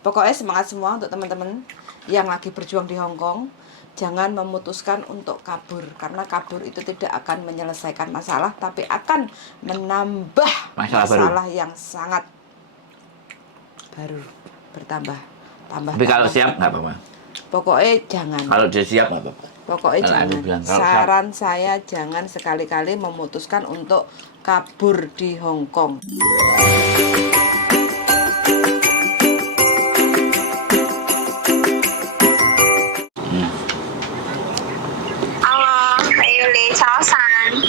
Pokoknya semangat semua untuk teman-teman yang lagi berjuang di Hong Kong. Jangan memutuskan untuk kabur, karena kabur itu tidak akan menyelesaikan masalah, tapi akan menambah masalah yang sangat baru, bertambah. Tapi kalau siap nggak apa-apa. Pokoknya jangan. Kalau dia siap nggak apa-apa. Pokoknya jangan. Saran saya jangan sekali-kali memutuskan untuk kabur di Hong Kong.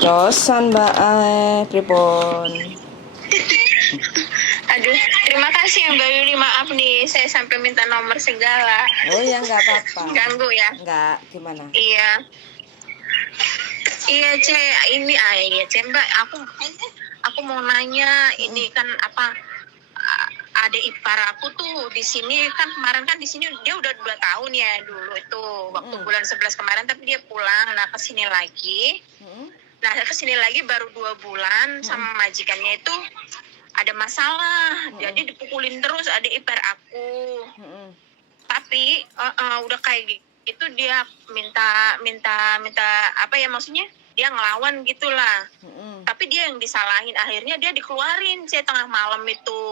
Cosan Mbak Pripon. Aduh, terima kasih ya Mbak Yuli, maaf nih saya sampai minta nomor segala. Oh ya, nggak apa-apa. Ganggu ya? Nggak, gimana? Iya. Iya ini iya Mbak, aku mau nanya, ini kan apa, adik ipar aku tuh di sini kan kemarin kan di sini dia udah 2 tahun ya dulu itu waktu bulan 11 kemarin, tapi dia pulang ke sini lagi. Nah kesini lagi baru 2 bulan sama majikannya itu ada masalah, jadi dipukulin terus adik ipar aku. Tapi udah kayak gitu dia minta apa ya, maksudnya dia ngelawan gitulah. Tapi dia yang disalahin, akhirnya dia dikeluarin tengah malam itu.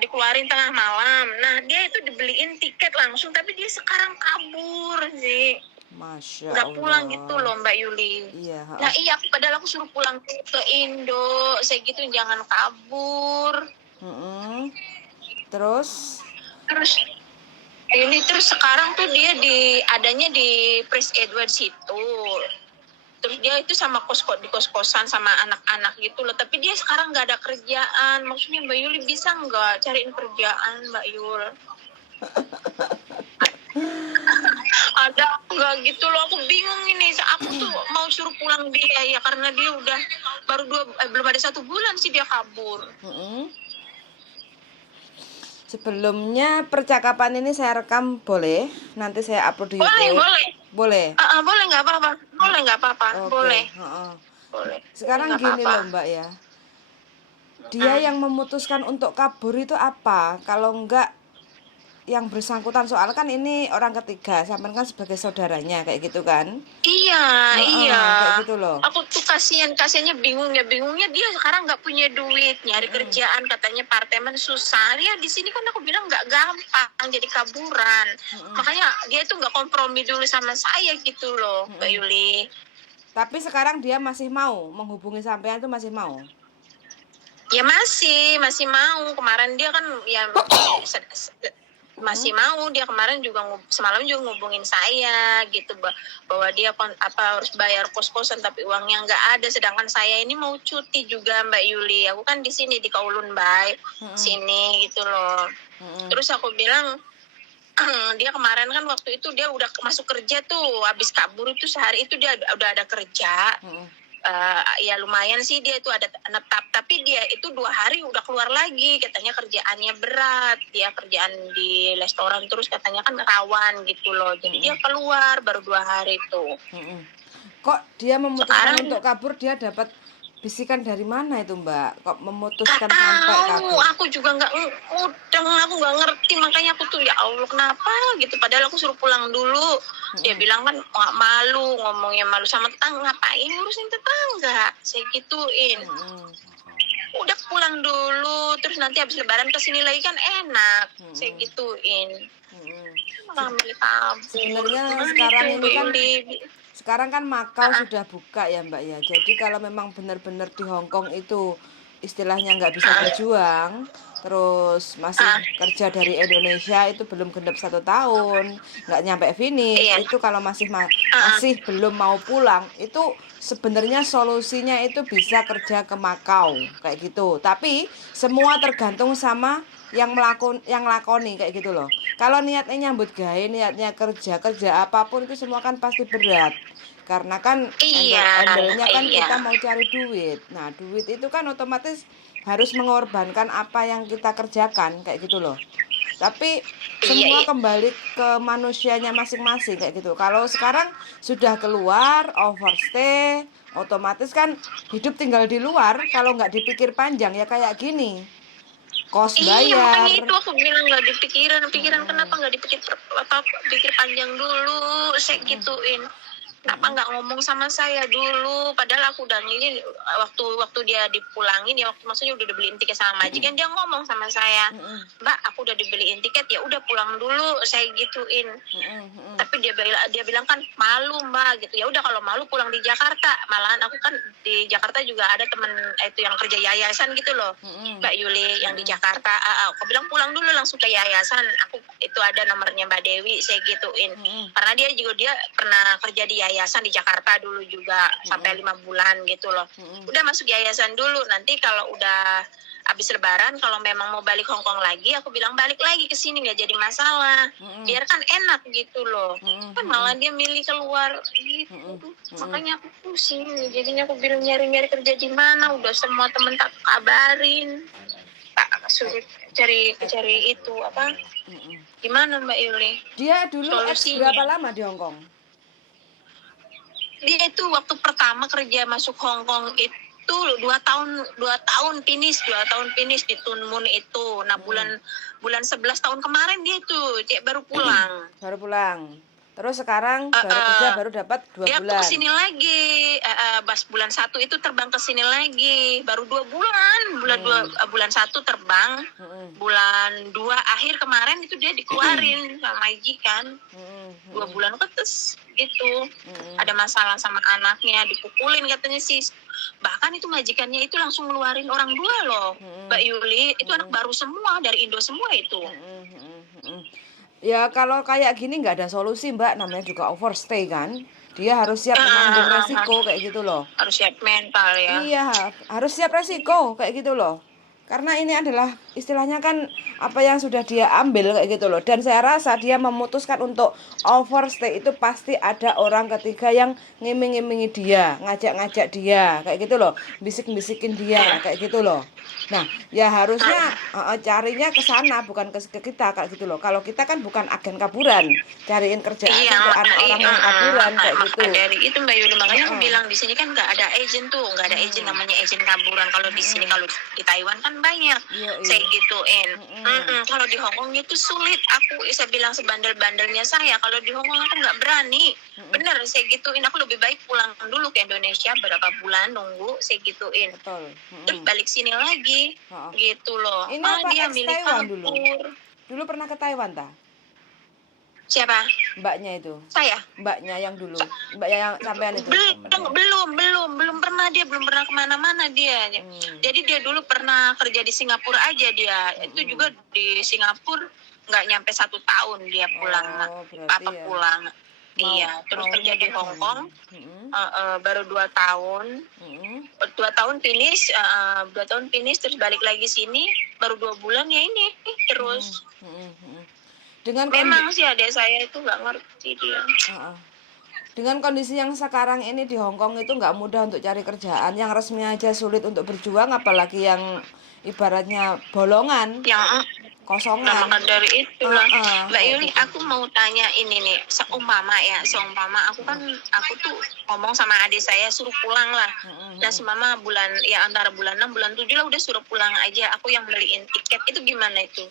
Dikeluarin tengah malam. Nah dia itu dibeliin tiket langsung, tapi dia sekarang kabur sih. Masya Nggak Allah. pulang gitu loh Mbak Yuli. Iya. Nah iya, padahal aku suruh pulang ke Indo, saya gitu jangan kabur. Terus sekarang tuh dia adanya di Prince Edward situ. Terus dia itu sama di kos-kosan sama anak-anak gitu loh. Tapi dia sekarang nggak ada kerjaan. Maksudnya Mbak Yuli bisa nggak cariin kerjaan Mbak Yul? Ada nggak gitu loh, aku bingung ini. Aku tuh mau suruh pulang dia ya, karena dia udah baru belum ada 1 bulan sih dia kabur. Sebelumnya percakapan ini saya rekam, boleh? Nanti saya upload di YouTube. Boleh nggak apa-apa. Boleh. Boleh. Sekarang gini loh Mbak ya, dia yang memutuskan untuk kabur itu apa? Kalau enggak yang bersangkutan, soal kan ini orang ketiga, sampean kan sebagai saudaranya kayak gitu kan? Iya. Kayak gitu loh. Aku tuh kasihannya bingungnya dia sekarang nggak punya duit, nyari kerjaan katanya part-time susah. Ya di sini kan aku bilang nggak gampang jadi kaburan. Makanya dia tuh nggak kompromi dulu sama saya gitu loh, Mbak Yuli. Tapi sekarang dia masih mau menghubungi sampean, tuh masih mau? Ya masih mau. Kemarin dia kan ya masih mau, dia kemarin juga semalam juga ngubungin saya gitu bahwa dia harus bayar kos-kosan tapi uangnya nggak ada, sedangkan saya ini mau cuti juga Mbak Yuli. Aku kan di sini di Kowloon Bay sini gitu loh. Terus aku bilang dia kemarin kan waktu itu dia udah masuk kerja tuh, habis kabur itu sehari itu dia udah ada kerja. Ya lumayan sih dia itu ada netap, tapi dia itu 2 hari udah keluar lagi, katanya kerjaannya berat, dia kerjaan di restoran terus katanya kan rawan gitu loh, jadi dia keluar baru 2 hari tuh. Kok dia memutuskan untuk kabur? Dia dapat bisikan dari mana itu Mbak? Kok memutuskan sampai kabur? Aku juga nggak ngerti, makanya aku tuh ya Allah kenapa gitu, padahal aku suruh pulang dulu. Dia bilang kan malu, ngomongnya malu sama tetangga, ngapain ngurusin tetangga, saya gituin. Udah pulang dulu, terus nanti habis lebaran kesini lagi kan enak, saya gituin. Sebenarnya sekarang ini kan sekarang kan Makau sudah buka ya Mbak ya. Jadi kalau memang benar-benar di Hong Kong itu istilahnya nggak bisa berjuang, terus masih kerja dari Indonesia itu belum genap 1 tahun, nggak nyampe finish, itu kalau masih belum mau pulang, itu sebenarnya solusinya itu bisa kerja ke Makau kayak gitu. Tapi semua tergantung sama yang lakoni kayak gitu loh. Kalau niatnya nyambut gawe, niatnya kerja apapun itu semua kan pasti berat. Karena kan endel-endelnya kan kita mau cari duit. Nah, duit itu kan otomatis harus mengorbankan apa yang kita kerjakan kayak gitu loh. Tapi semua kembali ke manusianya masing-masing kayak gitu. Kalau sekarang sudah keluar overstay, otomatis kan hidup tinggal di luar. Kalau nggak dipikir panjang ya kayak gini. kos Iya, makanya bayar. itu aku bilang nggak pikiran kenapa nggak pikir panjang dulu, saya gituin. Kenapa nggak ngomong sama saya dulu? Padahal aku udah ini waktu dia dipulangin ya, waktu maksudnya udah dibeliin tiket sama majikan, dia ngomong sama saya, Mbak, aku udah dibeliin tiket ya, udah pulang dulu, saya gituin. Tapi dia bilang kan malu Mbak gitu. Ya udah kalau malu pulang di Jakarta. Malahan aku kan di Jakarta juga ada temen itu yang kerja yayasan gitu loh, Mbak Yuli yang di Jakarta. Aku bilang pulang dulu langsung ke yayasan. Aku itu ada nomornya Mbak Dewi, saya gituin. Karena dia pernah kerja di yayasan di Jakarta dulu juga sampai 5 bulan gitu loh. Udah masuk yayasan dulu. Nanti kalau udah habis lebaran kalau memang mau balik Hong Kong lagi, aku bilang balik lagi ke sini nggak jadi masalah, biar kan enak gitu loh. Kan malah dia milih keluar gitu. Makanya aku pusing, jadinya aku bilang nyari kerja di mana, udah semua temen tak kabarin, tak suruh cari itu apa, gimana Mbak Yuli Dia dulu solusinya? berapa lama di Hong Kong? Dia itu waktu pertama kerja masuk Hong Kong itu 2 tahun finish di Tuen Mun itu. Nah bulan 11 tahun kemarin dia itu dia baru pulang. Baru pulang. Terus sekarang baru kerja baru dapat 2 dia bulan. Dia kesini lagi, pas bulan 1 itu terbang ke sini lagi, baru 2 bulan, bulan 1 terbang, bulan 2 akhir kemarin itu dia dikeluarin sama majikan, 2 bulan ketes gitu, ada masalah sama anaknya, dipukulin katanya sih, bahkan itu majikannya itu langsung ngeluarin orang 2 loh, Mbak Yuli, itu anak baru semua dari Indo semua itu. Ya kalau kayak gini nggak ada solusi Mbak, namanya juga overstay kan. Dia harus siap menanggung resiko kayak gitu loh. Harus siap mental ya. Iya, harus siap resiko kayak gitu loh. Karena ini adalah istilahnya kan apa yang sudah dia ambil kayak gitu loh. Dan saya rasa dia memutuskan untuk overstay itu pasti ada orang ketiga yang ngiming-ngimingi dia, ngajak-ngajak dia kayak gitu loh, bisik-bisikin dia kayak gitu loh. Nah, ya harusnya carinya ke sana bukan ke kita kayak gitu loh. Kalau kita kan bukan agen kaburan, cariin kerjaan untuk orang yang kaburan kayak gitu. Dari itu Mbak Yuli, makanya aku bilang di sini kan nggak ada agent tuh, nggak ada agent namanya agent kaburan. Kalau di sini, kalau di Taiwan kan banyak, saya gituin. Kalau di Hong Kong itu sulit. Aku bisa bilang sebandel-bandelnya saya, kalau di Hong Kong aku nggak berani. Bener, saya gituin. Aku lebih baik pulang dulu ke Indonesia berapa bulan nunggu, saya gituin. Betul. Terus balik sini lagi, gitu loh. Ini apa dia milih Taiwan dulu? kabur. Dulu pernah ke Taiwan tak? Siapa? Mbaknya itu. Saya. Mbaknya yang dulu. Mbaknya yang sampean itu. Belum pernah, dia belum pernah kemana-mana dia. Jadi dia dulu pernah kerja di Singapura aja dia. Itu juga di Singapura nggak nyampe 1 tahun dia pulang. Papa ya. Pulang. Iya, terus kerja di Hong Kong baru 2 tahun. 2 tahun finish, 2 tahun finish terus balik lagi sini baru 2 bulan ya ini terus. Dengan memang sih adik saya itu nggak ngerti dia. Dengan kondisi yang sekarang ini di Hong Kong itu nggak mudah untuk cari kerjaan. Yang resmi aja sulit untuk berjuang, apalagi yang ibaratnya bolongan, yang kosongan. Nah, maka dari itulah Mbak Yuli, aku mau tanya ini nih, seumpama aku tuh ngomong sama adik saya suruh pulang lah. Nah seumpama antara bulan 6 bulan 7 lah udah suruh pulang aja, aku yang beliin tiket. Itu gimana itu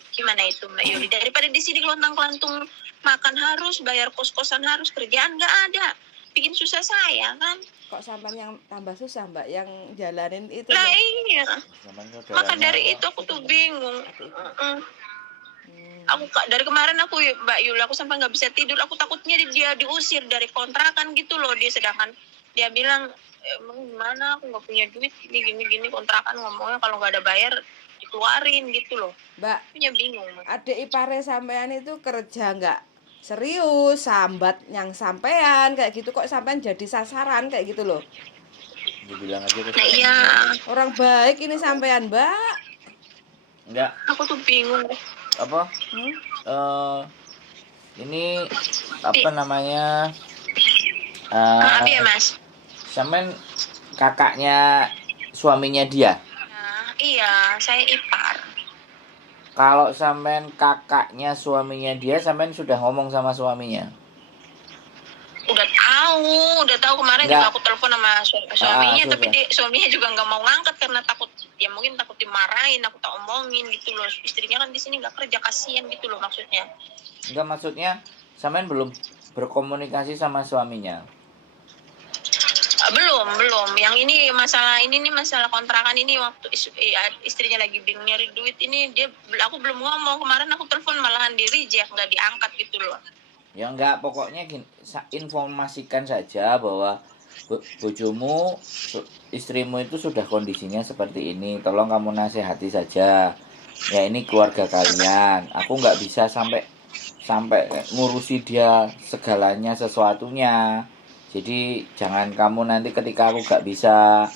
Mbak Yuli, daripada di sini kelontang-kelantung, makan harus, bayar kos-kosan harus, kerjaan nggak ada, bikin susah saya kan. Kok sampai yang tambah susah Mbak, yang jalanin itu lah iya, maka dari itu aku tuh bingung. Aku dari kemarin Mbak Yuli, aku sampai nggak bisa tidur, aku takutnya dia diusir dari kontrakan gitu loh. Sedangkan dia bilang emang gimana, aku nggak punya duit, gini kontrakan ngomongnya kalau nggak ada bayar dikeluarin gitu loh Mbak. Punya bingung. Adik ipare sampean itu kerja nggak serius, sambat yang sampean kayak gitu, kok sampean jadi sasaran kayak gitu loh. Dibilang aja nah, iya. Orang baik ini sampean Mbak. Enggak. Aku tuh bingung. Apa? Ini apa namanya? Maaf ya Mas. Sampean kakaknya suaminya dia? Iya, saya ipar. Kalau sampean kakaknya suaminya dia, sampean sudah ngomong sama suaminya? Udah tahu kemarin juga aku telepon sama suaminya, tapi suaminya juga nggak mau ngangkat karena takut dia mungkin takut dimarahin, aku tak omongin gitu loh. Istrinya kan di sini nggak kerja, kasihan gitu loh maksudnya. Enggak, maksudnya sampean belum berkomunikasi sama suaminya. Belum. Yang ini masalah ini nih, masalah kontrakan ini, waktu istrinya lagi bingung nyari duit ini, aku belum ngomong. Kemarin aku telepon malahan di reject, nggak diangkat gitu loh. Ya enggak, pokoknya informasikan saja bahwa bojomu, istrimu itu sudah kondisinya seperti ini. Tolong kamu nasihati saja. Ya ini keluarga kalian. Aku nggak bisa sampai ngurusi dia segalanya sesuatunya. Jadi jangan kamu nanti ketika aku gak bisa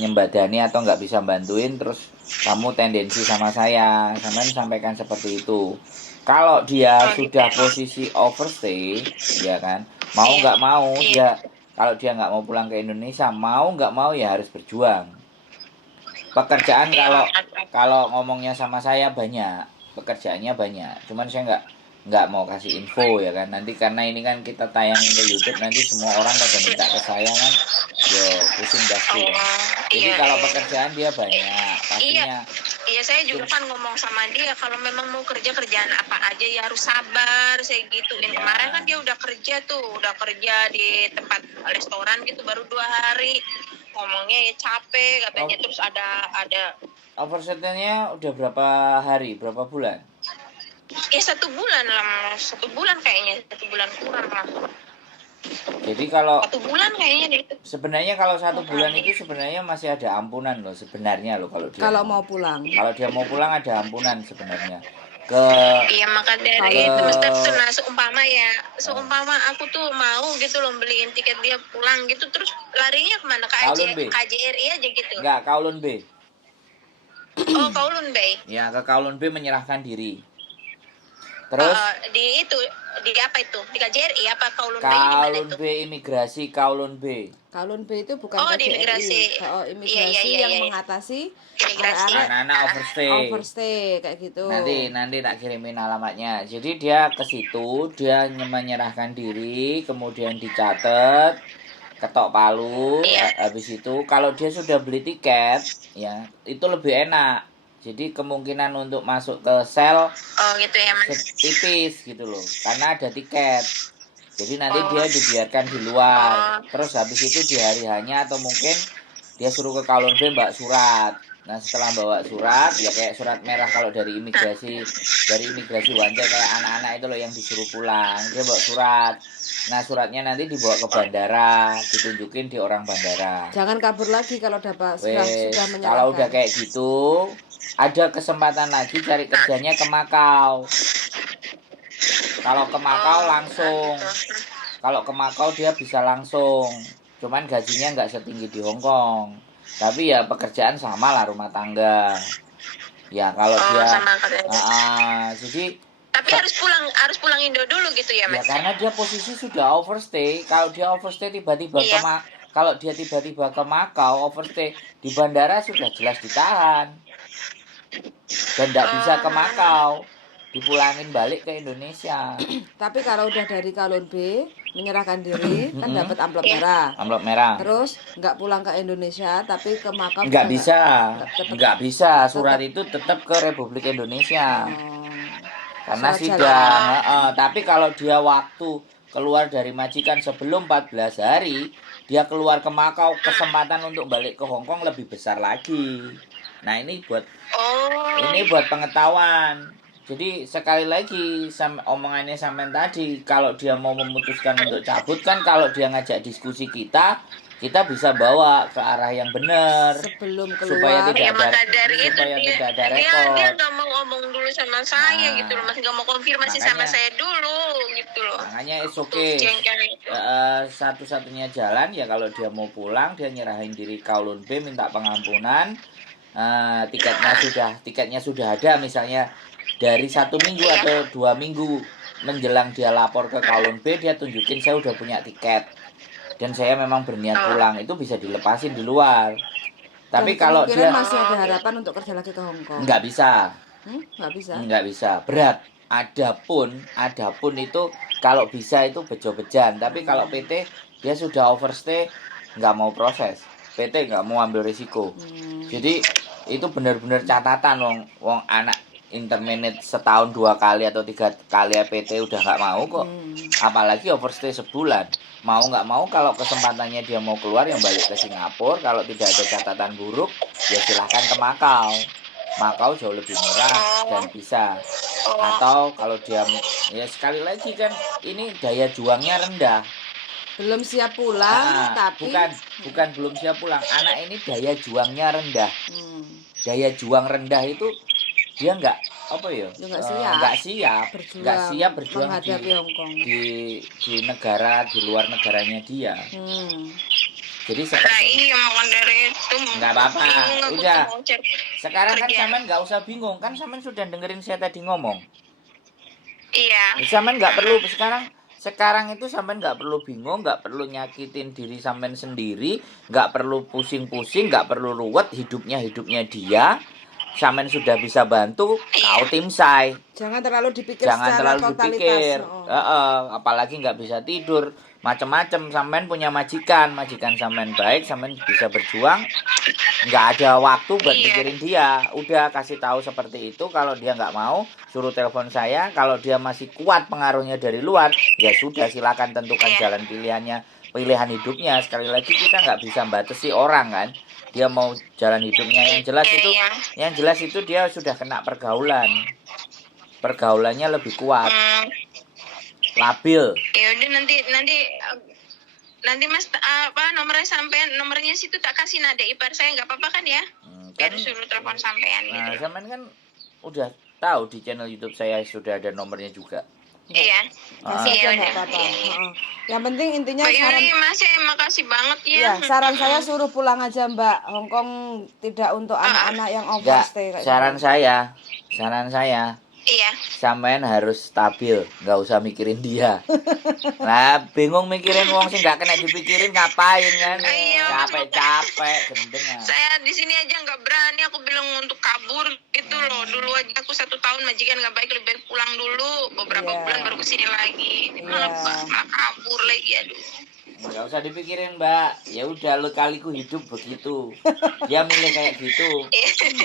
nyembadani atau gak bisa bantuin, terus kamu tendensi sama saya. Sampean sampaikan seperti itu. Kalau dia sudah posisi overstay, ya kan, mau nggak mau dia, kalau dia nggak mau pulang ke Indonesia, mau nggak mau ya harus berjuang. Pekerjaan kalau ngomongnya sama saya banyak, pekerjaannya banyak, cuman saya nggak mau kasih info ya kan, nanti karena ini kan kita tayangin ke YouTube, nanti semua orang pada minta ke saya kan, yo pusing dasi kan. Jadi kalau pekerjaan dia banyak pastinya. Iya, saya juga kan ngomong sama dia, kalau memang mau kerjaan apa aja ya harus sabar, saya gituin. Kemarin kan dia udah kerja di tempat restoran gitu baru 2 hari, ngomongnya ya capek katanya. Terus ada oversetnya udah berapa hari, berapa bulan? Ya 1 bulan lah, 1 bulan kayaknya, 1 bulan kurang lah. Jadi kalau 1 bulan kayaknya gitu. Sebenarnya kalau 1 bulan itu sebenarnya masih ada ampunan loh sebenarnya loh, kalau mau pulang. Kalau dia mau pulang ada ampunan sebenarnya. Iya, maka dari itu nah, seumpama aku tuh mau gitu loh beliin tiket dia pulang gitu, terus larinya kemana? Ke KJRI aja gitu. Enggak, Kowloon B. Oh, Kowloon B. Ya, ke Kowloon B menyerahkan diri. Terus di apa itu? Di KJRI apa Kowloon B? Kowloon B imigrasi, Kowloon B. Kowloon B itu bukan di KJRI. imigrasi. Imigrasi yang mengatasi anak-anak overstay kayak gitu. Nanti tak kirimin alamatnya. Jadi dia ke situ, dia menyerahkan diri, kemudian dicatat, ketok palu. Habis itu kalau dia sudah beli tiket, ya itu lebih enak. Jadi kemungkinan untuk masuk ke sel gitu ya, Mas. tipis gitu loh, karena ada tiket. Jadi nanti dia dibiarkan di luar. Terus habis itu di hari hanya atau mungkin dia suruh ke Kowloon B mbak surat. Nah setelah bawa surat, ya kayak surat merah kalau dari imigrasi Wanjai, kayak anak-anak itu loh yang disuruh pulang, dia bawa surat. Nah suratnya nanti dibawa ke bandara, ditunjukin di orang bandara. Jangan kabur lagi kalau sudah menyerahkan. Kalau udah kayak gitu, ada kesempatan lagi cari kerjanya ke Makau. Kalau ke Makau langsung. Kalau ke Makau dia bisa langsung. Cuman gajinya nggak setinggi di Hong Kong. Tapi ya pekerjaan sama lah, rumah tangga. Ya kalau dia jadi tapi harus pulang Indo dulu gitu ya, Mas. Ya karena dia posisi sudah overstay. Kalau dia overstay tiba-tiba kalau dia tiba-tiba ke Makau overstay, di bandara sudah jelas ditahan. Dan tidak bisa ke Makau, dipulangin balik ke Indonesia. Tapi kalau udah dari Kowloon B menyerahkan diri kan dapat amplop merah. Terus nggak pulang ke Indonesia tapi ke Makau nggak bisa. Surat itu tetap ke Republik Indonesia. Karena sidang. Tapi kalau dia waktu keluar dari majikan sebelum 14 hari, dia keluar ke Makau, kesempatan untuk balik ke Hong Kong lebih besar lagi. Nah ini buat pengetahuan. Jadi sekali lagi omongannya sampean tadi, kalau dia mau memutuskan untuk cabut kan, kalau dia ngajak diskusi kita bisa bawa ke arah yang benar sebelum keluar, supaya tidak ada rekor. Dia nggak mau ngomong dulu sama saya gitu loh, masih nggak mau konfirmasi sama saya dulu gitu loh. Makanya satu-satunya jalan ya kalau dia mau pulang, dia nyerahin diri Kowloon B, minta pengampunan. Tiketnya sudah ada, misalnya dari 1 minggu atau 2 minggu menjelang dia lapor ke Kowloon B, dia tunjukin saya udah punya tiket dan saya memang berniat pulang, itu bisa dilepasin di luar. Tapi kalau dia masih ada harapan untuk kerja lagi ke Hong Kong. Nggak bisa. Nggak bisa. Berat. Adapun itu kalau bisa itu bejo-bejan. Tapi kalau PT dia sudah overstay, nggak mau proses. PT nggak mau ambil risiko. Jadi itu benar-benar catatan wong anak intermediate setahun 2 kali atau 3 kali PT udah nggak mau kok. Apalagi overstay sebulan. Mau nggak mau kalau kesempatannya dia mau keluar yang balik ke Singapura. Kalau tidak ada catatan buruk ya silahkan ke Makau. Makau jauh lebih murah dan bisa. Atau kalau dia ya sekali lagi kan ini daya juangnya rendah. Belum siap pulang, tapi bukan belum siap pulang. Anak ini daya juangnya rendah. Daya juang rendah itu dia nggak siap berjuang menghadapi Hongkong di negara di luar negaranya dia. Jadi iya makan dari itu nggak apa-apa, udah. Sekarang kan Samen nggak usah bingung, kan Samen sudah dengerin saya tadi ngomong. Iya. Samen nggak perlu sekarang itu Samen nggak perlu bingung, nggak perlu nyakitin diri Samen sendiri, nggak perlu pusing-pusing, nggak perlu ruwet, hidupnya dia. Samen sudah bisa bantu, kau tim Sai. Jangan terlalu dipikir apalagi nggak bisa tidur, macam-macam. Samen punya majikan Samen baik, Samen bisa berjuang, nggak ada waktu buat mikirin dia. Udah kasih tahu seperti itu. Kalau dia nggak mau, suruh telepon saya. Kalau dia masih kuat pengaruhnya dari luar, ya sudah silakan tentukan jalan pilihan hidupnya. Sekali lagi kita nggak bisa batasi orang kan. Dia mau jalan hidupnya yang jelas itu dia sudah kena pergaulannya lebih kuat, labil. Ya udah nanti Mas nomornya situ tak kasih nada ipar saya nggak apa-apa kan ya? Biar suruh telepon sampean gitu. Nah, Samen kan udah tahu di channel YouTube saya sudah ada nomornya juga. Iya. Kasih aja nggak apa-apa. Yang penting intinya Mas, makasih banget ya. Ya, saran saya suruh pulang aja Mbak. Hongkong tidak untuk anak-anak yang overstay. Saran saya. Iya. Sampean harus stabil, nggak usah mikirin dia. Nah, bingung mikirin wong sih nggak kena dipikirin ngapain kan? Capek gendeng. Saya di sini aja nggak berani, aku bilang untuk kabur gitu loh. Dulu aja aku 1 tahun majikan nggak baik, lebih baik pulang dulu. Beberapa bulan baru kesini lagi. Malah kabur lagi, aduh. Nggak usah dipikirin Mbak, ya udah kaliku hidup begitu. Dia milih kayak gitu.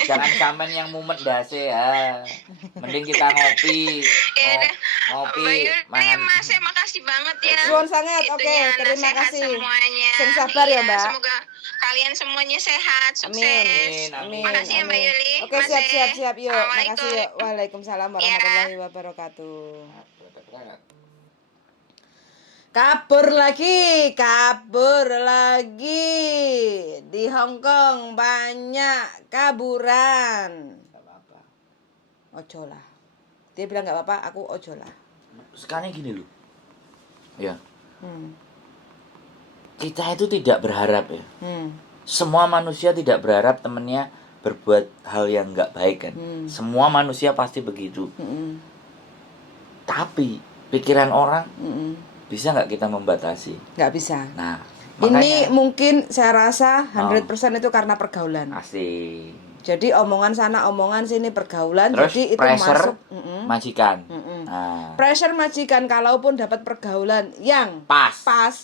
Jangan Samen yang mumet dase ya. Mending kita ngopi. Mas, makasih banget ya. Suwun sangat, oke, terima kasih. Sing sabar ya Mbak. Semoga kalian semuanya sehat, sukses. Amin. Makasih ya Mbak Yuli. Oke, siap yuk. Makasih yuk. Waalaikumsalam warahmatullahi wabarakatuh. Kabur lagi di Hongkong banyak kaburan. Gak apa-apa. Ojo lah. Dia bilang nggak apa-apa, aku ojo lah. Sekarang gini loh, ya. Kita itu tidak berharap ya. Semua manusia tidak berharap temennya berbuat hal yang nggak baik kan. Semua manusia pasti begitu. Tapi pikiran orang. Bisa nggak kita membatasi? Nggak bisa. Nah, ini mungkin saya rasa 100% itu karena pergaulan. Asik. Jadi omongan sana, omongan sini, pergaulan. Terus jadi itu pressure masuk majikan. Pressure majikan kalaupun dapat pergaulan yang pas,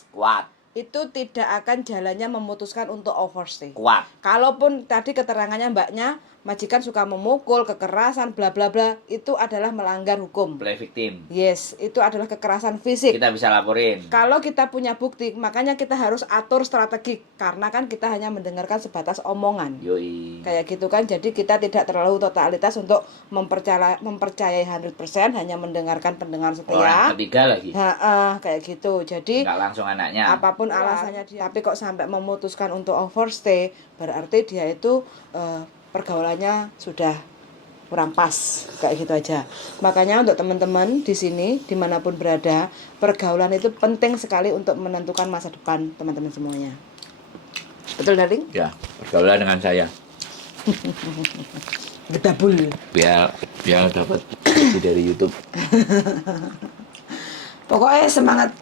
kuat, itu tidak akan jalannya memutuskan untuk overstay. Kuat. Kalaupun tadi keterangannya mbaknya majikan suka memukul, kekerasan, bla bla bla, itu adalah melanggar hukum. Play victim. Yes, itu adalah kekerasan fisik. Kita bisa laporin. Kalau kita punya bukti, makanya kita harus atur strategi. Karena kan kita hanya mendengarkan sebatas omongan. Yoi. Kayak gitu kan, jadi kita tidak terlalu totalitas untuk mempercayai 100%, hanya mendengarkan pendengar setia. Orang ketiga lagi. Kayak gitu. Jadi nggak langsung anaknya. Apapun alasannya dia, tapi kok sampai memutuskan untuk overstay, berarti dia itu pergaulannya sudah kurang pas, kayak gitu aja. Makanya untuk teman-teman di sini dimanapun berada, pergaulan itu penting sekali untuk menentukan masa depan teman-teman semuanya. Betul darling? Ya, pergaulan dengan saya. Gedabul. Biar dapat gaji dari YouTube. Pokoknya semangat.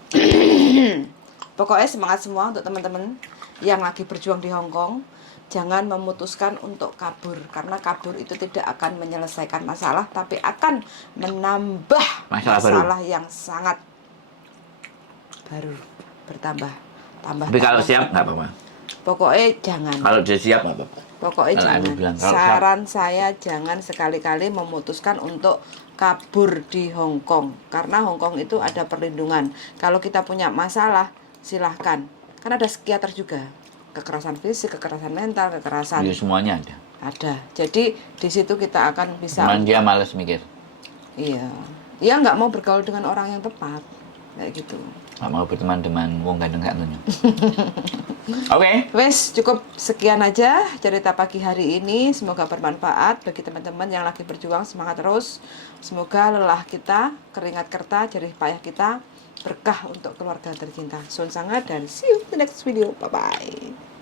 Pokoknya semangat semua untuk teman-teman yang lagi berjuang di Hongkong. Jangan memutuskan untuk kabur, karena kabur itu tidak akan menyelesaikan masalah, tapi akan menambah masalah yang sangat baru, bertambah. Tapi kalau siap nggak apa-apa. Pokoknya jangan. Kalau dia siap nggak apa-apa. Pokoknya Kalau jangan. Emi bilang, kalau Saran saya jangan sekali-kali memutuskan untuk kabur di Hong Kong. Karena Hong Kong itu ada perlindungan. Kalau kita punya masalah, silahkan. Kan ada psikiater juga. Kekerasan fisik, kekerasan mental, kekerasan. ya semuanya ada. Ada. Jadi di situ kita akan bisa. Cuman dia males mikir. Iya. Dia nggak mau bergaul dengan orang yang tepat. Kayak gitu. Nggak mau berteman dengan wong gandeng satunya. Oke. Wes, cukup sekian aja cerita pagi hari ini. Semoga bermanfaat bagi teman-teman yang lagi berjuang. Semangat terus. Semoga lelah kita, keringat kerta, jerih payah kita berkah untuk keluarga tercinta. Sun sangat dan see you in the next video. Bye-bye.